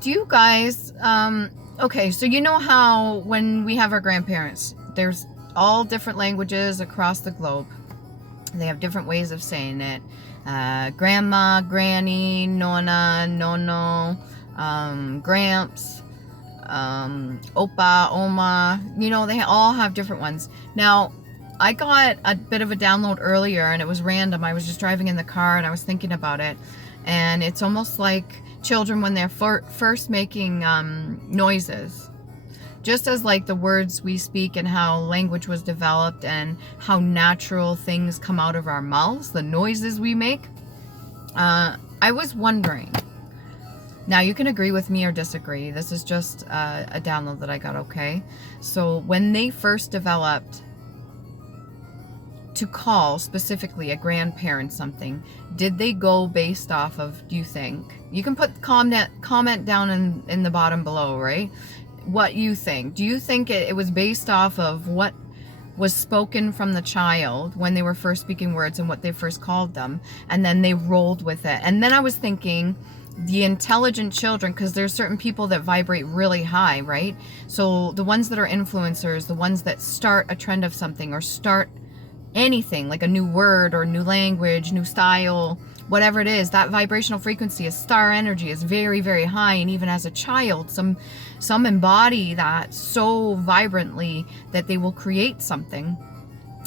do you guys, okay, so you know how when we have our grandparents, there's all different languages across the globe. They have different ways of saying it. Grandma, granny, nonna, nono, gramps, opa, oma, you know, they all have different ones. Now, I got a bit of a download earlier and it was random. I was just driving in the car and I was thinking about it. And it's almost like children when they're first making noises. Just as like the words we speak and how language was developed and how natural things come out of our mouths, the noises we make. I was wondering, now you can agree with me or disagree. This is just a download that I got, okay? So when they first developed to call specifically a grandparent something, did they go based off of, do you think? You can put comment down in the bottom below, right? What you think. Do you think it was based off of what was spoken from the child when they were first speaking words and what they first called them, and then they rolled with it? And then I was thinking the intelligent children, because there's certain people that vibrate really high, right? So the ones that are influencers, the ones that start a trend of something or start anything like a new word or new language, new style, whatever it is, that vibrational frequency is star energy, is very, very high. And even as a child, some embody that so vibrantly that they will create something.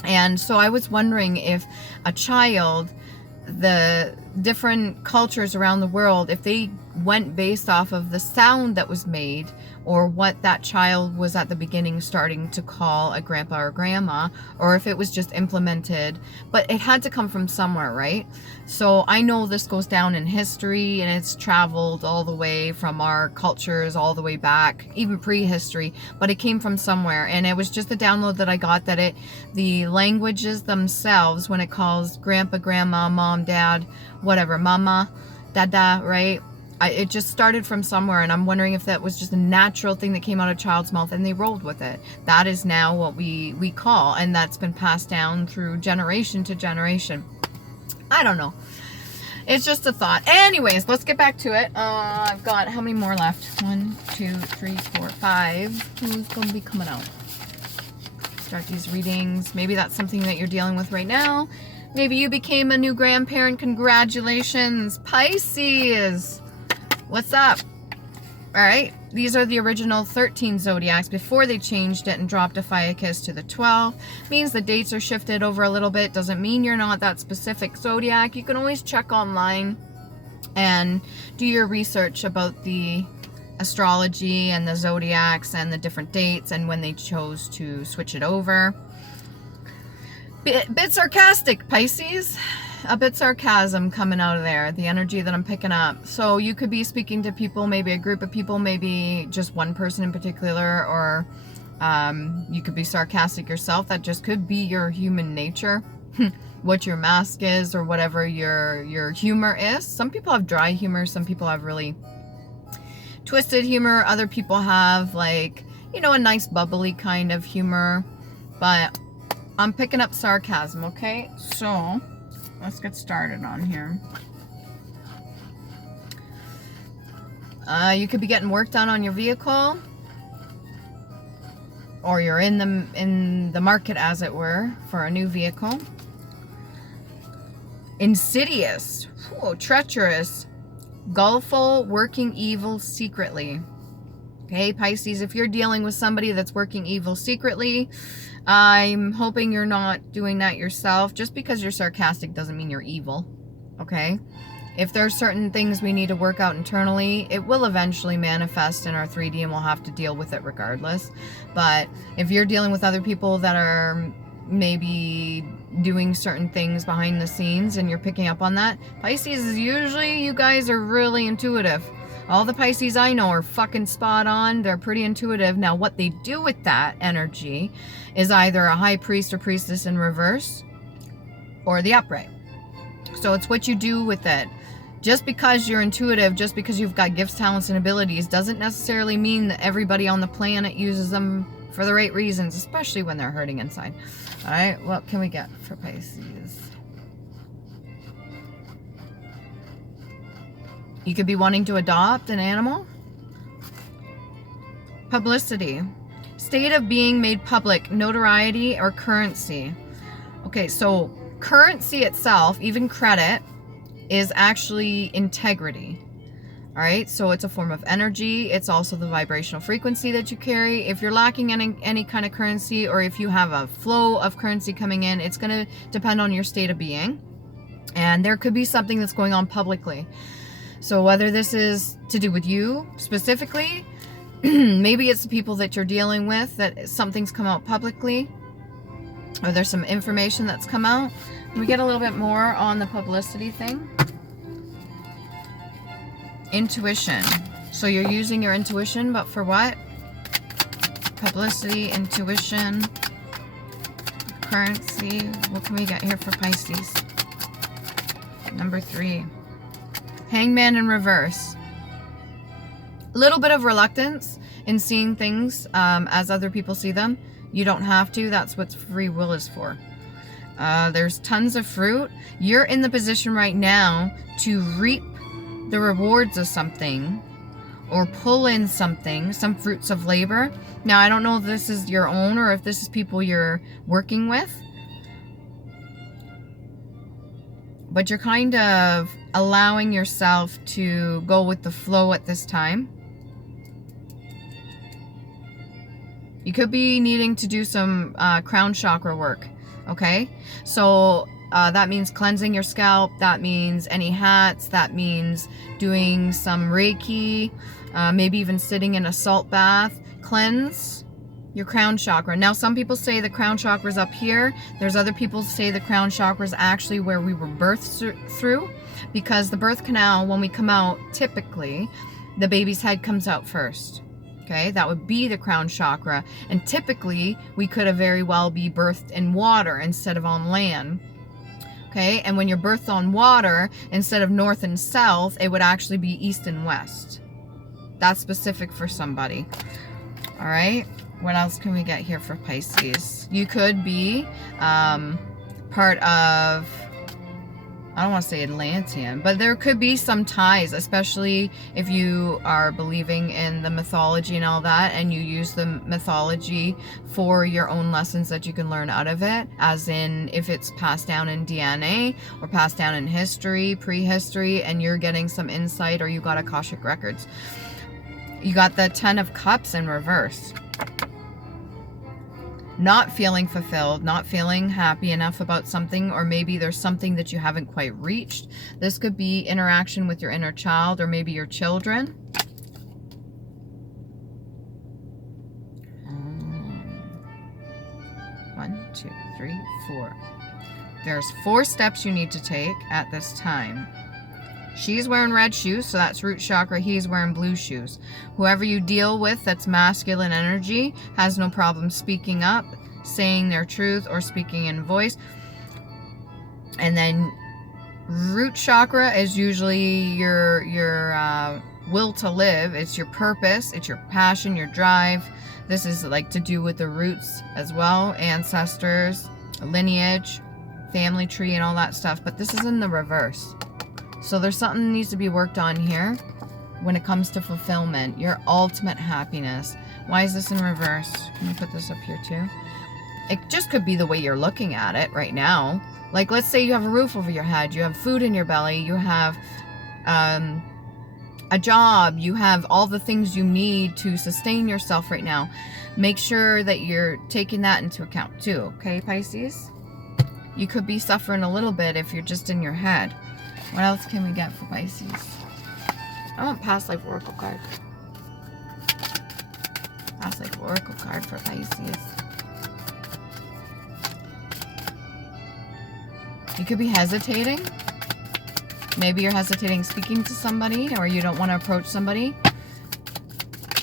And so I was wondering if a child, the different cultures around the world, if they went based off of the sound that was made or what that child was at the beginning starting to call a grandpa or grandma, or if it was just implemented, but it had to come from somewhere, right? So I know this goes down in history and it's traveled all the way from our cultures all the way back, even prehistory, but it came from somewhere. And it was just a download that I got that the languages themselves, when it calls grandpa, grandma, mom, dad, whatever, mama, dada, right? It just started from somewhere, and I'm wondering if that was just a natural thing that came out of a child's mouth and they rolled with it. That is now what we call, and that's been passed down through generation to generation. I don't know. It's just a thought. Anyways, let's get back to it. I've got, how many more left? 1, 2, 3, 4, 5. Who's going to be coming out? Start these readings. Maybe that's something that you're dealing with right now. Maybe you became a new grandparent. Congratulations, Pisces. What's up? All right, these are the original 13 zodiacs before they changed it and dropped a Ficus to the 12. Means the dates are shifted over a little bit. Doesn't mean you're not that specific zodiac. You can always check online and do your research about the astrology and the zodiacs and the different dates and when they chose to switch it over. Bit sarcastic, Pisces. A bit sarcasm coming out of there, the energy that I'm picking up. So you could be speaking to people, maybe a group of people, maybe just one person in particular, or you could be sarcastic yourself. That just could be your human nature, what your mask is, or whatever your humor is. Some people have dry humor, some people have really twisted humor, other people have, like, you know, a nice bubbly kind of humor, but I'm picking up sarcasm, okay? So let's get started on here. You could be getting work done on your vehicle, or you're in the market, as it were, for a new vehicle. Insidious, treacherous, gulful, working evil secretly. Okay, Pisces, if you're dealing with somebody that's working evil secretly, I'm hoping you're not doing that yourself. Just because you're sarcastic doesn't mean you're evil, okay? If there's certain things we need to work out internally, it will eventually manifest in our 3D and we'll have to deal with it regardless. But if you're dealing with other people that are maybe doing certain things behind the scenes and you're picking up on that, Pisces, is usually you guys are really intuitive. All the Pisces I know are fucking spot on. They're pretty intuitive. Now, what they do with that energy is either a high priest or priestess in reverse or the upright. So it's what you do with it. Just because you're intuitive, just because you've got gifts, talents, and abilities doesn't necessarily mean that everybody on the planet uses them for the right reasons, especially when they're hurting inside. All right, what can we get for Pisces? You could be wanting to adopt an animal. Publicity. State of being made public, notoriety or currency. Okay, so currency itself, even credit, is actually integrity. All right, so it's a form of energy. It's also the vibrational frequency that you carry. If you're lacking any kind of currency, or if you have a flow of currency coming in, it's going to depend on your state of being. And there could be something that's going on publicly. So whether this is to do with you specifically, maybe it's the people that you're dealing with, that something's come out publicly, or there's some information that's come out. Can we get a little bit more on the publicity thing? Intuition. So you're using your intuition, but for what? Publicity, intuition, currency. What can we get here for Pisces? Number 3. Hangman in reverse. A little bit of reluctance in seeing things as other people see them. You don't have to. That's what free will is for. There's tons of fruit. You're in the position right now to reap the rewards of something, or pull in something, some fruits of labor. Now, I don't know if this is your own or if this is people you're working with, but you're kind of allowing yourself to go with the flow at this time. You could be needing to do some crown chakra work, okay? So that means cleansing your scalp. That means any hats. That means doing some Reiki, maybe even sitting in a salt bath. Cleanse your crown chakra. Now, some people say the crown chakra is up here. There's other people who say the crown chakra is actually where we were birthed through, because the birth canal, when we come out, typically, the baby's head comes out first. Okay, that would be the crown chakra. And typically, we could have very well be birthed in water instead of on land. Okay, and when you're birthed on water, instead of north and south, it would actually be east and west. That's specific for somebody. All right, what else can we get here for Pisces? You could be part of, I don't want to say Atlantean, but there could be some ties, especially if you are believing in the mythology and all that, and you use the mythology for your own lessons that you can learn out of it, as in if it's passed down in DNA or passed down in history, prehistory, and you're getting some insight, or you got Akashic records. You got the 10 of Cups in reverse. Not feeling fulfilled, not feeling happy enough about something, or maybe there's something that you haven't quite reached. This could be interaction with your inner child, or maybe your children. 1, 2, 3, 4. There's 4 steps you need to take at this time. She's wearing red shoes, so that's root chakra. He's wearing blue shoes. Whoever you deal with that's masculine energy has no problem speaking up, saying their truth, or speaking in voice. And then root chakra is usually your will to live. It's your purpose. It's your passion, your drive. This is like to do with the roots as well, ancestors, lineage, family tree, and all that stuff. But this is in the reverse. So there's something that needs to be worked on here when it comes to fulfillment, your ultimate happiness. Why is this in reverse? Can you put this up here too? It just could be the way you're looking at it right now. Like, let's say you have a roof over your head, you have food in your belly, you have a job, you have all the things you need to sustain yourself right now. Make sure that you're taking that into account too, okay, Pisces? You could be suffering a little bit if you're just in your head. What else can we get for Pisces? I want past life oracle card. Past life oracle card for Pisces. You could be hesitating. Maybe you're hesitating speaking to somebody, or you don't want to approach somebody.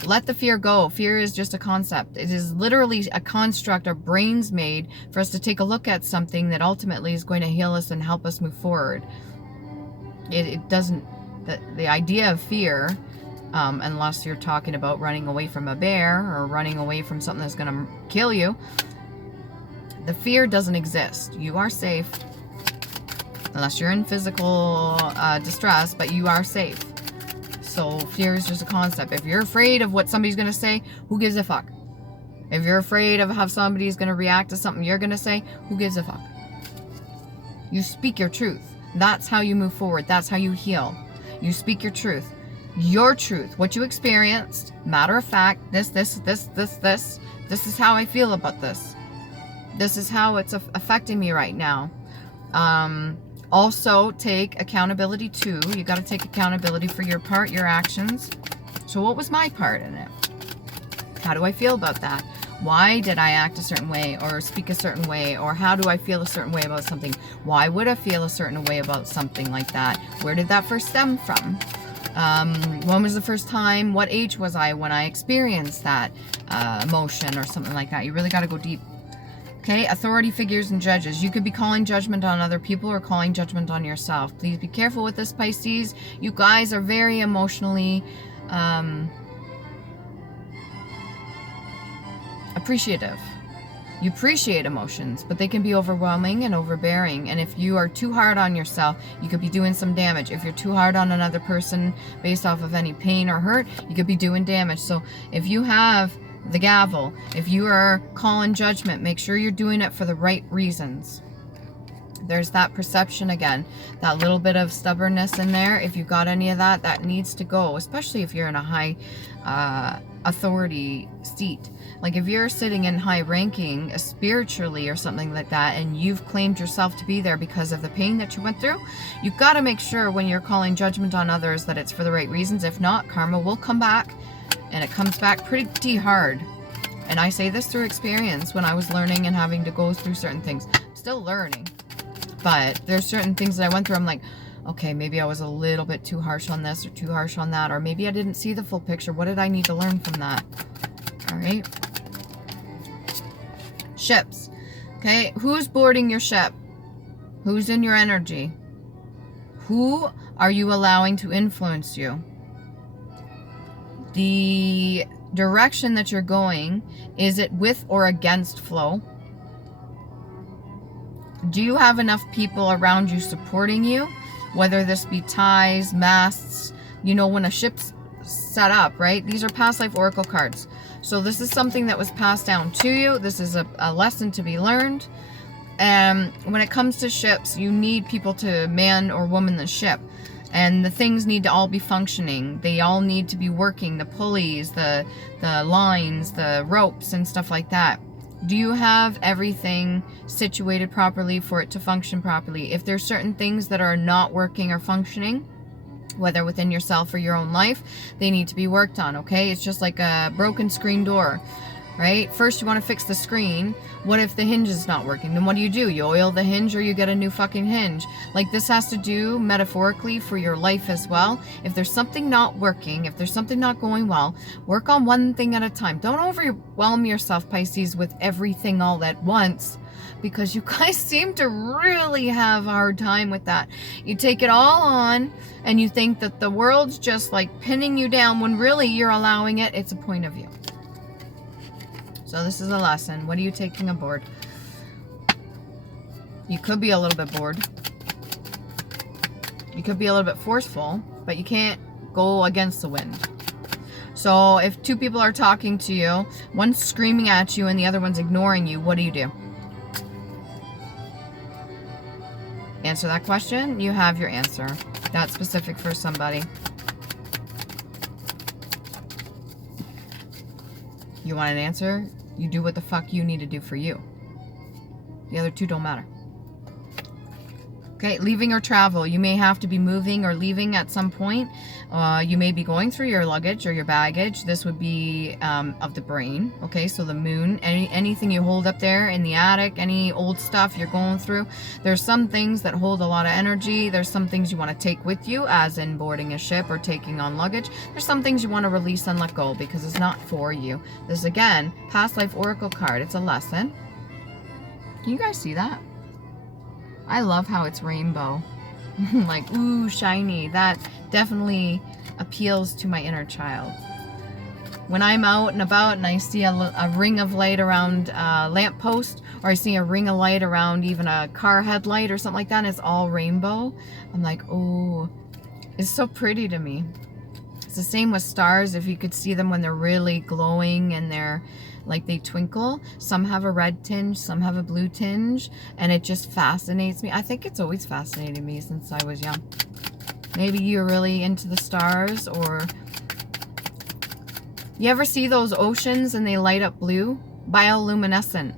Let the fear go. Fear is just a concept. It is literally a construct our brains made for us to take a look at something that ultimately is going to heal us and help us move forward. It doesn't, the idea of fear, unless you're talking about running away from a bear or running away from something that's going to kill you, the fear doesn't exist. You are safe, unless you're in physical distress, but you are safe. So fear is just a concept. If you're afraid of what somebody's going to say, who gives a fuck? If you're afraid of how somebody's going to react to something you're going to say, who gives a fuck? You speak your truth. That's how you move forward. That's how you heal. You speak your truth. Your truth. What you experienced. Matter of fact. This is how I feel about this. This is how it's affecting me right now. Also, take accountability too. You got to take accountability for your part, your actions. So what was my part in it? How do I feel about that? Why did I act a certain way or speak a certain way? Or how do I feel a certain way about something? Why would I feel a certain way about something like that? Where did that first stem from? When was the first time? What age was I when I experienced that emotion or something like that? You really got to go deep. Okay, authority figures and judges. You could be calling judgment on other people or calling judgment on yourself. Please be careful with this, Pisces. You guys are very emotionally appreciative. You appreciate emotions, but they can be overwhelming and overbearing. And if you are too hard on yourself, you could be doing some damage. If you're too hard on another person based off of any pain or hurt, you could be doing damage. So if you have the gavel, if you are calling judgment, make sure you're doing it for the right reasons. There's that perception again, that little bit of stubbornness in there. If you got any of that, that needs to go, especially if you're in a high authority seat. Like if you're sitting in high ranking spiritually or something like that, and you've claimed yourself to be there because of the pain that you went through, you've got to make sure when you're calling judgment on others that it's for the right reasons. If not, karma will come back, and it comes back pretty hard. And I say this through experience when I was learning and having to go through certain things. I'm still learning, but there's certain things that I went through. I'm like, okay, maybe I was a little bit too harsh on this or too harsh on that, or maybe I didn't see the full picture. What did I need to learn from that? All right. Ships. Okay, who's boarding your ship? Who's in your energy? Who are you allowing to influence you? The direction that you're going, is it with or against flow? Do you have enough people around you supporting you? Whether this be ties, masts, you know, when a ship's set up, right? These are past life oracle cards. So this is something that was passed down to you. This is a lesson to be learned. And when it comes to ships, you need people to man or woman the ship. And the things need to all be functioning. They all need to be working. The pulleys, the lines, the ropes and stuff like that. Do you have everything situated properly for it to function properly? If there's certain things that are not working or functioning, whether within yourself or your own life, they need to be worked on, okay? It's just like a broken screen door, right? First you want to fix the screen. What if the hinge is not working? Then what do? You oil the hinge or you get a new fucking hinge. Like this has to do metaphorically for your life as well. If there's something not working, if there's something not going well, work on one thing at a time. Don't overwhelm yourself, Pisces, with everything all at once, because you guys seem to really have a hard time with that. You take it all on and you think that the world's just like pinning you down when really you're allowing it. It's a point of view. So this is a lesson. What are you taking aboard? You could be a little bit bored. You could be a little bit forceful, but you can't go against the wind. So if two people are talking to you, one's screaming at you and the other one's ignoring you, what do you do? Answer that question. You have your answer. That's specific for somebody. You want an answer? You do what the fuck you need to do for you. The other two don't matter. Okay, leaving or travel. You may have to be moving or leaving at some point. You may be going through your luggage or your baggage. This would be of the brain. Okay, so the moon, anything you hold up there in the attic, any old stuff you're going through. There's some things that hold a lot of energy. There's some things you want to take with you, as in boarding a ship or taking on luggage. There's some things you want to release and let go because it's not for you. This, again, past life oracle card. It's a lesson. Can you guys see that? I love how it's rainbow. Like, ooh, shiny. That definitely appeals to my inner child. When I'm out and about and I see a ring of light around a lamppost, or I see a ring of light around even a car headlight or something like that, and it's all rainbow, I'm like, oh, it's so pretty to me. It's the same with stars. If you could see them when they're really glowing and they're like they twinkle, some have a red tinge, some have a blue tinge, and it just fascinates me. I think it's always fascinated me since I was young. Maybe you're really into the stars, or you ever see those oceans and they light up blue? Bioluminescent.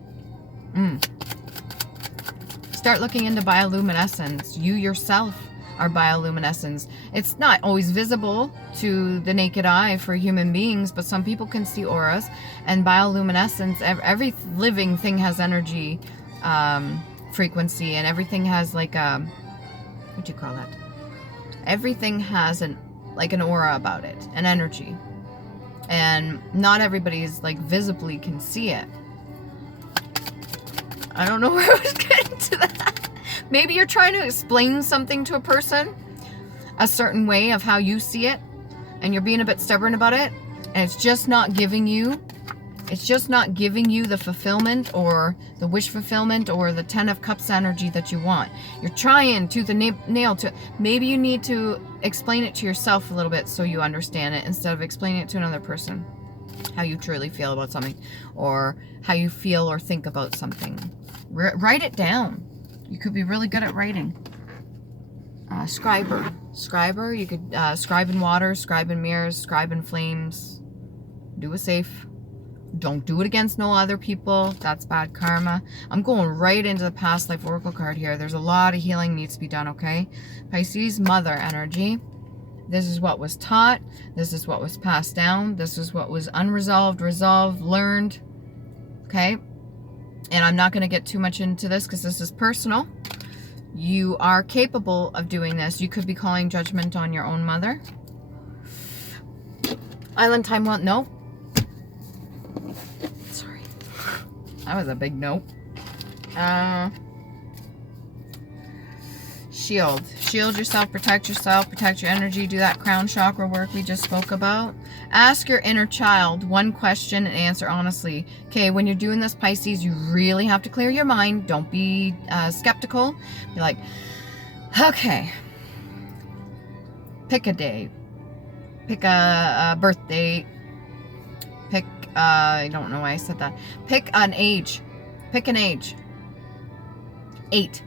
Start looking into bioluminescence. You yourself are bioluminescence. It's not always visible to the naked eye for human beings, but some people can see auras. And bioluminescence, every living thing has energy frequency, and everything has like a, what do you call that? Everything has an aura about it, an energy. And not everybody's like visibly can see it. I don't know where I was getting to that. Maybe you're trying to explain something to a person a certain way of how you see it, and you're being a bit stubborn about it, and it's just not giving you the fulfillment or the wish fulfillment or the 10 of Cups energy that you want. You're trying tooth and nail to, maybe you need to explain it to yourself a little bit so you understand it, instead of explaining it to another person, how you truly feel about something, or how you feel or think about something. Write it down. You could be really good at writing. Scriber, you could scribe in water, scribe in mirrors, scribe in flames. Do it safe. Don't do it against no other people. That's bad karma. I'm going right into the past life oracle card here. There's a lot of healing needs to be done, okay? Pisces, mother energy. This is what was taught. This is what was passed down. This is what was unresolved, resolved, learned. Okay? And I'm not going to get too much into this because this is personal. You are capable of doing this. You could be calling judgment on your own mother. Island time one, no. Sorry. That was a big no. Shield. Shield yourself, protect your energy, do that crown chakra work we just spoke about. Ask your inner child one question and answer honestly. Okay, when you're doing this, Pisces, you really have to clear your mind. Don't be skeptical. Be like, okay, pick a day, pick a birthday, pick, I don't know why I said that. Pick an age. 8.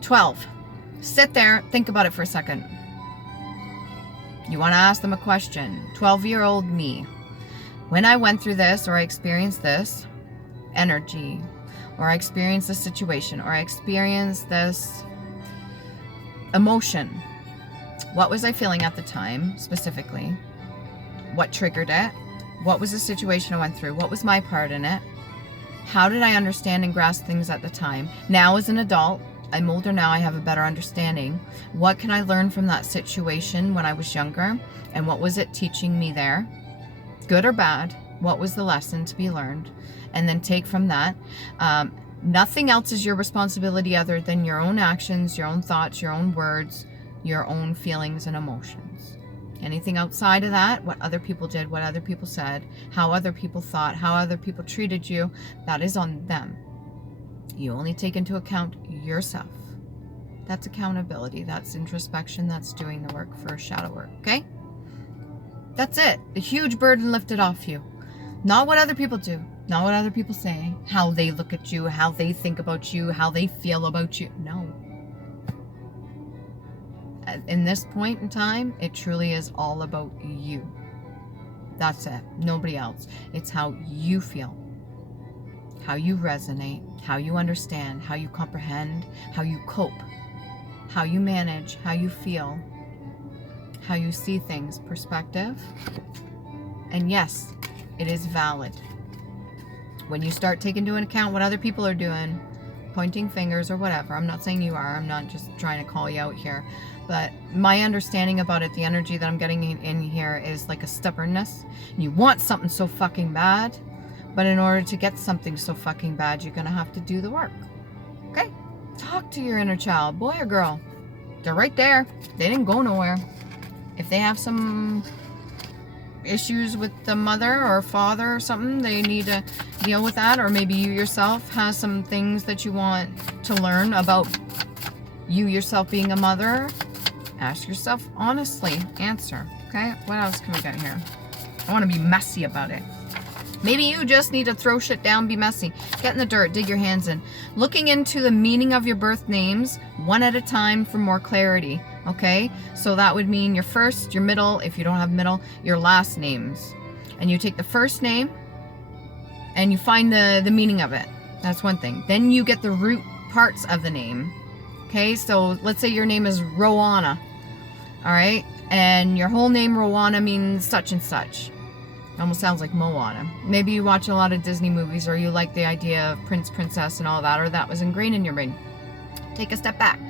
12. Sit there, think about it for a second. You want to ask them a question. 12-year-old me. When I went through this, or I experienced this energy, or I experienced this situation, or I experienced this emotion, what was I feeling at the time, specifically? What triggered it? What was the situation I went through? What was my part in it? How did I understand and grasp things at the time? Now as an adult, I'm older now, I have a better understanding. What can I learn from that situation when I was younger? And what was it teaching me there? Good or bad? What was the lesson to be learned? And then take from that. Nothing else is your responsibility other than your own actions, your own thoughts, your own words, your own feelings and emotions. Anything outside of that, what other people did, what other people said, how other people thought, how other people treated you, that is on them. You only take into account yourself. That's accountability. That's introspection. That's doing the work for shadow work. Okay? That's it. The huge burden lifted off you. Not what other people do. Not what other people say. How they look at you. How they think about you. How they feel about you. No. In this point in time, it truly is all about you. That's it. Nobody else. It's how you feel. How you resonate, how you understand, how you comprehend, how you cope, how you manage, how you feel, how you see things, perspective. And yes, it is valid. When you start taking into account what other people are doing, pointing fingers or whatever, I'm not saying you are, I'm not just trying to call you out here, but my understanding about it, the energy that I'm getting in here is like a stubbornness. You want something so fucking bad. But in order to get something so fucking bad, you're going to have to do the work. Okay? Talk to your inner child, boy or girl. They're right there. They didn't go nowhere. If they have some issues with the mother or father or something, they need to deal with that. Or maybe you yourself has some things that you want to learn about you yourself being a mother. Ask yourself honestly. Answer. Okay, what else can we get here? I want to be messy about it. Maybe you just need to throw shit down, be messy. Get in the dirt, dig your hands in. Looking into the meaning of your birth names, one at a time for more clarity, okay? So that would mean your first, your middle, if you don't have middle, your last names. And you take the first name and you find the meaning of it. That's one thing. Then you get the root parts of the name, okay? So let's say your name is Rowana, all right? And your whole name, Rowana, means such and such. Almost sounds like Moana. Maybe you watch a lot of Disney movies, or you like the idea of Prince, Princess, and all that, or that was ingrained in your brain. Take a step back.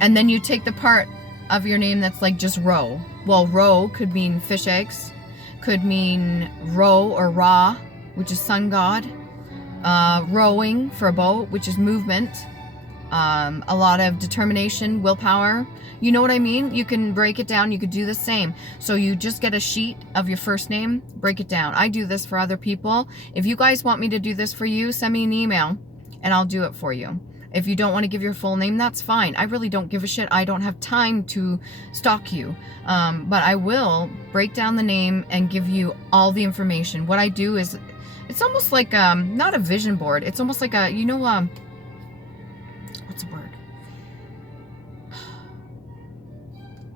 And then you take the part of your name that's like just Ro. Well, Ro could mean fish eggs, could mean Ro or Ra, which is sun god. Rowing for a boat, which is movement. A lot of determination, willpower. You know what I mean? You can break it down. You could do the same. So you just get a sheet of your first name, break it down. I do this for other people. If you guys want me to do this for you, send me an email and I'll do it for you. If you don't want to give your full name, that's fine. I really don't give a shit. I don't have time to stalk you. But I will break down the name and give you all the information. What I do is, it's almost like, not a vision board. It's almost like a, you know, what's the word?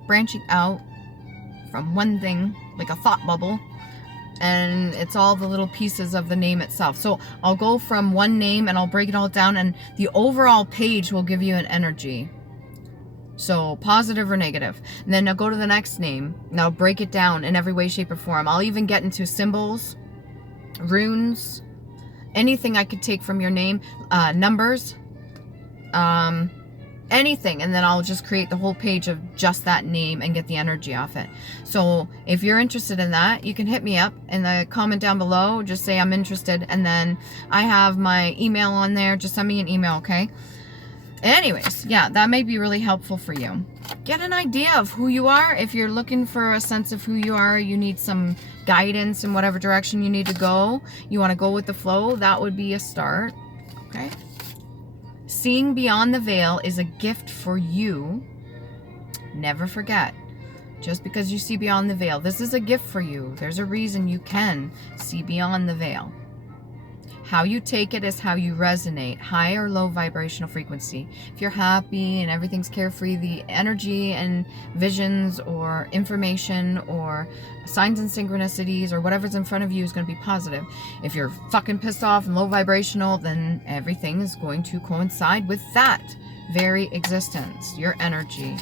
Branching out from one thing, like a thought bubble, and it's all the little pieces of the name itself. So I'll go from one name and I'll break it all down, and the overall page will give you an energy. So positive or negative. And then I'll go to the next name and I'll break it down in every way, shape, or form. I'll even get into symbols, runes, anything I could take from your name, numbers, anything, and then I'll just create the whole page of just that name and get the energy off it. So if you're interested in that, you can hit me up in the comment down below. Just say I'm interested, and then I have my email on there. Just send me an email, okay? Anyways, yeah, that may be really helpful for you. Get an idea of who you are. If you're looking for a sense of who you are, you need some guidance in whatever direction you need to go. You want to go with the flow, that would be a start, okay? Seeing beyond the veil is a gift for you. Never forget. Just because you see beyond the veil, this is a gift for you. There's a reason you can see beyond the veil. How you take it is how you resonate, high or low vibrational frequency. If you're happy and everything's carefree, the energy and visions or information or signs and synchronicities or whatever's in front of you is going to be positive. If you're fucking pissed off and low vibrational, then everything is going to coincide with that very existence, your energy.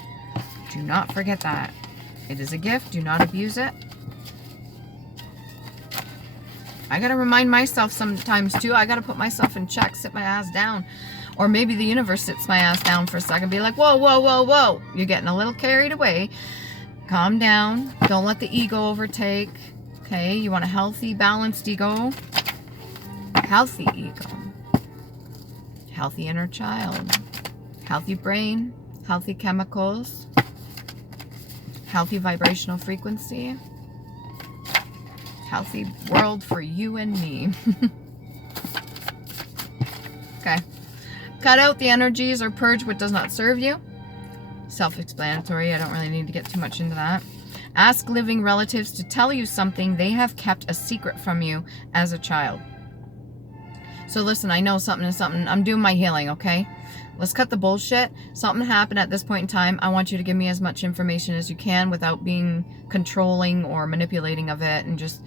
Do not forget that. It is a gift. Do not abuse it. I gotta remind myself sometimes too. I gotta put myself in check, sit my ass down. Or maybe the universe sits my ass down for a second, be like, whoa, whoa, whoa, whoa. You're getting a little carried away. Calm down. Don't let the ego overtake. Okay, you want a healthy, balanced ego. Healthy ego. Healthy inner child. Healthy brain. Healthy chemicals. Healthy vibrational frequency. Healthy world for you and me. Okay. Cut out the energies or purge what does not serve you. Self-explanatory. I don't really need to get too much into that. Ask living relatives to tell you something they have kept a secret from you as a child. So listen, I know something is something. I'm doing my healing, okay? Let's cut the bullshit. Something happened at this point in time. I want you to give me as much information as you can without being controlling or manipulating of it. And just,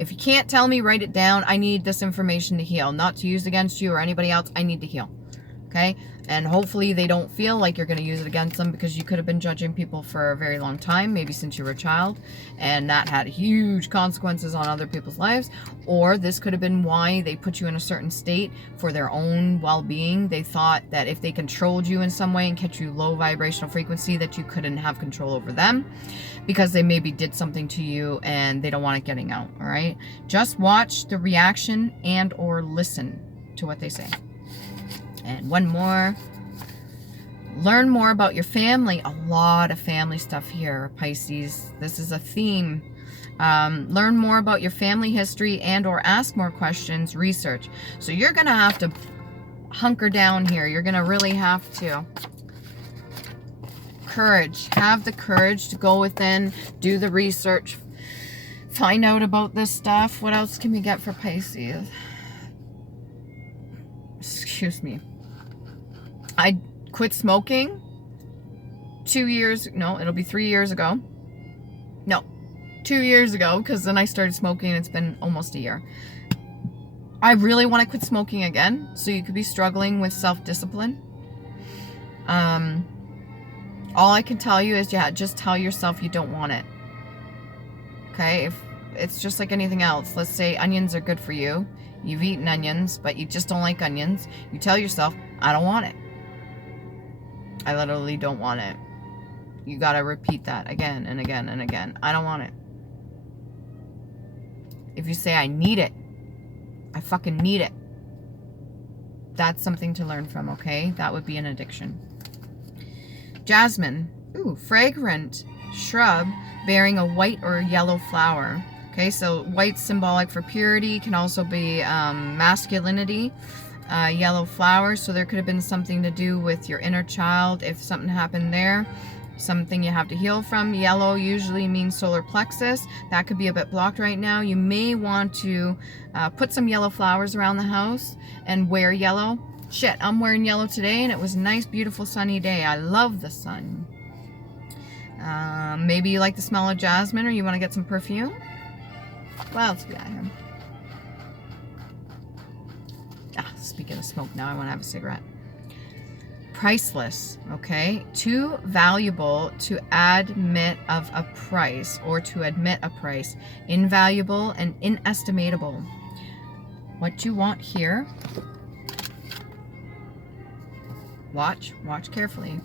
if you can't tell me, write it down. I need this information to heal, not to use against you or anybody else. I need to heal. Okay? And hopefully they don't feel like you're going to use it against them, because you could have been judging people for a very long time, maybe since you were a child, and that had huge consequences on other people's lives. Or this could have been why they put you in a certain state for their own well-being. They thought that if they controlled you in some way and kept you low vibrational frequency, that you couldn't have control over them, because they maybe did something to you and they don't want it getting out. All right? Just watch the reaction and or listen to what they say. And one more. Learn more about your family. A lot of family stuff here, Pisces. This is a theme. Learn more about your family history and or ask more questions. Research. So you're going to have to hunker down here. You're going to really have to Courage. Have the courage to go within, do the research, find out about this stuff. What else can we get for Pisces? Excuse me. I quit smoking 2 years, no, it'll be 3 years ago. No, 2 years ago, because then I started smoking and it's been almost a year. I really want to quit smoking again, so you could be struggling with self-discipline. All I can tell you is, yeah, just tell yourself you don't want it. Okay, if it's just like anything else. Let's say onions are good for you. You've eaten onions, but you just don't like onions. You tell yourself, I don't want it. I literally don't want it. You gotta repeat that again and again and again. I don't want it. If you say, I need it, I fucking need it. That's something to learn from, okay? That would be an addiction. Jasmine. Ooh, fragrant shrub bearing a white or yellow flower. Okay, so white's symbolic for purity, can also be masculinity. Yellow flowers, so there could have been something to do with your inner child if something happened there. Something you have to heal from. Yellow usually means solar plexus. That could be a bit blocked right now. You may want to put some yellow flowers around the house and wear yellow. Shit, I'm wearing yellow today and it was a nice, beautiful, sunny day. I love the sun. Maybe you like the smell of jasmine or you want to get some perfume. What else we got here? Speaking of smoke, now I want to have a cigarette. Priceless, okay? Too valuable to admit of a price or to admit a price. Invaluable and inestimable. What you want here, watch carefully.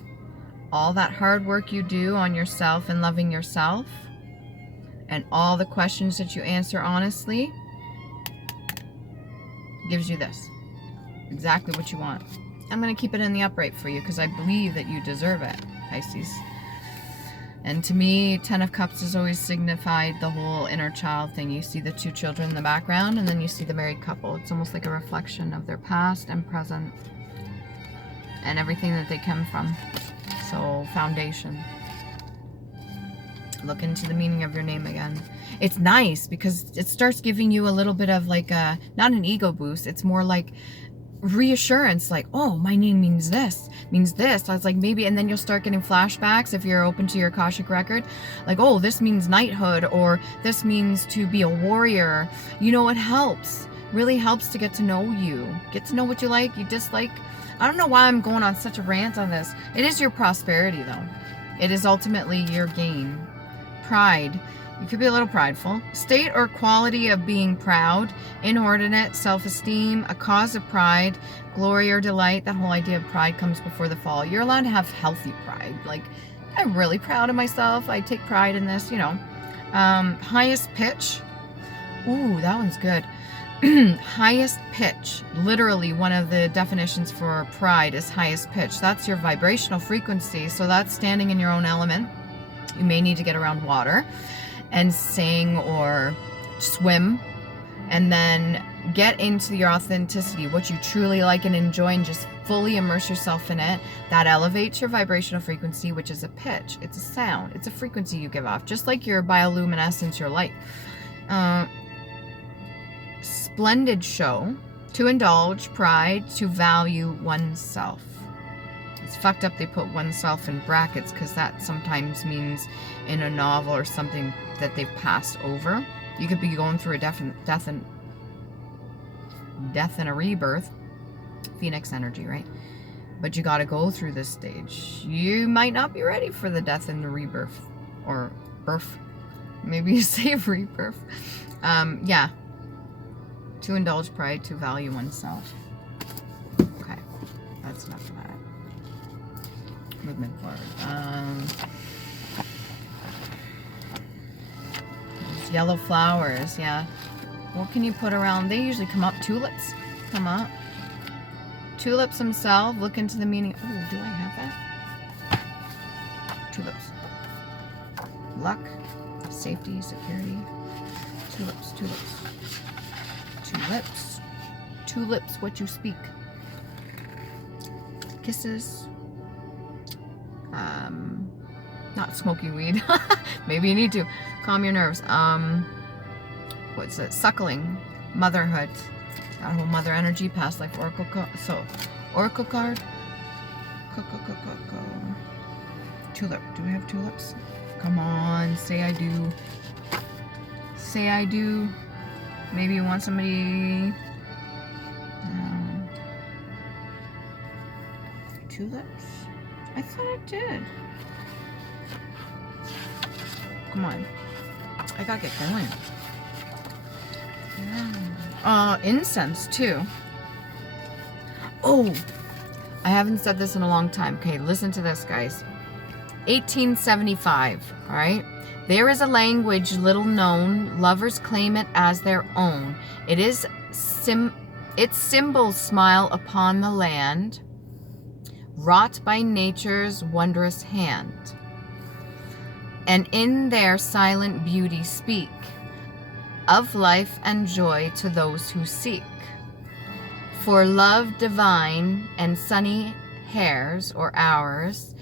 All that hard work you do on yourself and loving yourself, and all the questions that you answer honestly, gives you this. Exactly what you want. I'm going to keep it in the upright for you because I believe that you deserve it, Pisces. And to me, 10 of Cups has always signified the whole inner child thing. You see the 2 children in the background and then you see the married couple. It's almost like a reflection of their past and present and everything that they come from. So, foundation. Look into the meaning of your name again. It's nice because it starts giving you a little bit of like a, not an ego boost, it's more like reassurance, like, oh, my name means this. I was like, maybe, and then you'll start getting flashbacks if you're open to your Akashic record, like, oh, this means knighthood, or this means to be a warrior. You know, it helps, really helps to get to know you, get to know what you like, you dislike. I don't know why I'm going on such a rant on this. It is your prosperity, though. It is ultimately your gain. Pride. You could be a little prideful. State or quality of being proud, inordinate, self-esteem, a cause of pride, glory or delight. That whole idea of pride comes before the fall. You're allowed to have healthy pride. Like, I'm really proud of myself. I take pride in this, you know. Highest pitch. Ooh, that one's good. Highest pitch. Literally, one of the definitions for pride is highest pitch. That's your vibrational frequency. So that's standing in your own element. You may need to get around water and sing or swim, and then get into your authenticity, what you truly like and enjoy, and just fully immerse yourself in it. That elevates your vibrational frequency, which is a pitch. It's a sound. It's a frequency you give off, just like your bioluminescence, your light. Splendid show, to indulge, pride, to value oneself. It's fucked up they put oneself in brackets because that sometimes means in a novel or something that they've passed over. You could be going through a death and a rebirth. Phoenix energy, right? But you got to go through this stage. You might not be ready for the death and the rebirth, or birth. Maybe you say rebirth. Yeah. To indulge pride, to value oneself. Okay, that's enough of that. Movement forward. Yellow flowers, yeah. What can you put around? They usually come up. Tulips come up. Tulips themselves. Look into the meaning. Oh, do I have that? Tulips. Luck, safety, security. Tulips, tulips. Tulips. Tulips, what you speak. Not smoking weed. Maybe you need to. Calm your nerves. What's it? Suckling. Motherhood. That whole mother energy, past life oracle card. So, oracle card. Tulip. Do we have tulips? Come on, say I do. Say I do. Maybe you want somebody. Tulips? I thought I did. Come on. I gotta get going. Incense too. Oh, I haven't said this in a long time. Okay, listen to this, guys. 1875, all right? There is a language little known. Lovers claim it as their own. Its symbols smile upon the land, wrought by nature's wondrous hand, and in their silent beauty speak of life and joy to those who seek. For love divine and sunny hairs or hours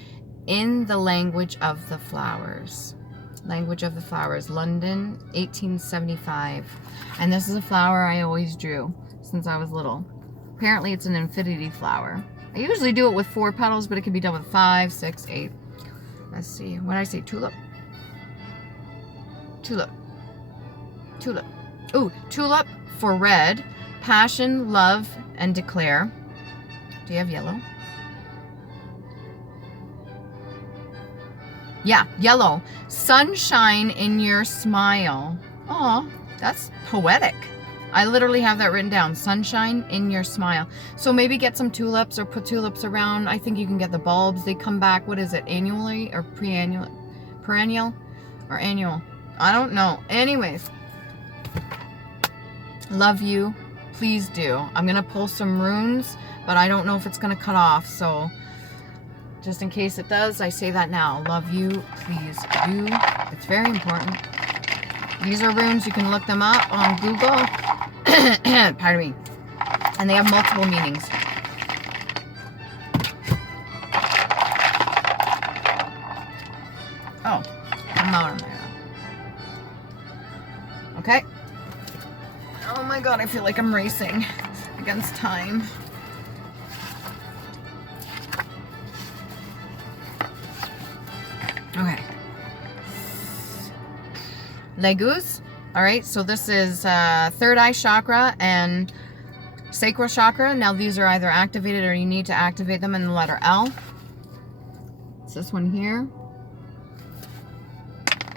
in the language of the flowers. Language of the Flowers, London, 1875. And this is a flower I always drew since I was little. Apparently it's an infinity flower. I usually do it with 4 petals, but it can be done with 5, 6, 8. Let's see. What did I say? Tulip? Tulip. Tulip. Ooh, tulip for red. Passion, love, and declare. Do you have yellow? Yeah, yellow. Sunshine in your smile. Aw, that's poetic. I literally have that written down. Sunshine in your smile. So maybe get some tulips or put tulips around. I think you can get the bulbs. They come back, what is it, annually or pre-annual? Perennial or annual? I don't know. Anyways, love you. Please do. I'm going to pull some runes, but I don't know if it's going to cut off. So just in case it does, I say that now. Love you. Please do. It's very important. These are runes. You can look them up on Google. Pardon me. And they have multiple meanings. Oh, I'm out on there. Okay. Oh my god, I feel like I'm racing against time. Okay. Legus. All right, so this is third eye chakra and sacral chakra. Now these are either activated or you need to activate them in the letter L. It's this one here.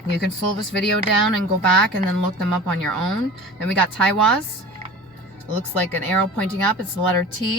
You can slow this video down and go back and then look them up on your own. Then we got Taiwas. It looks like an arrow pointing up. It's the letter T.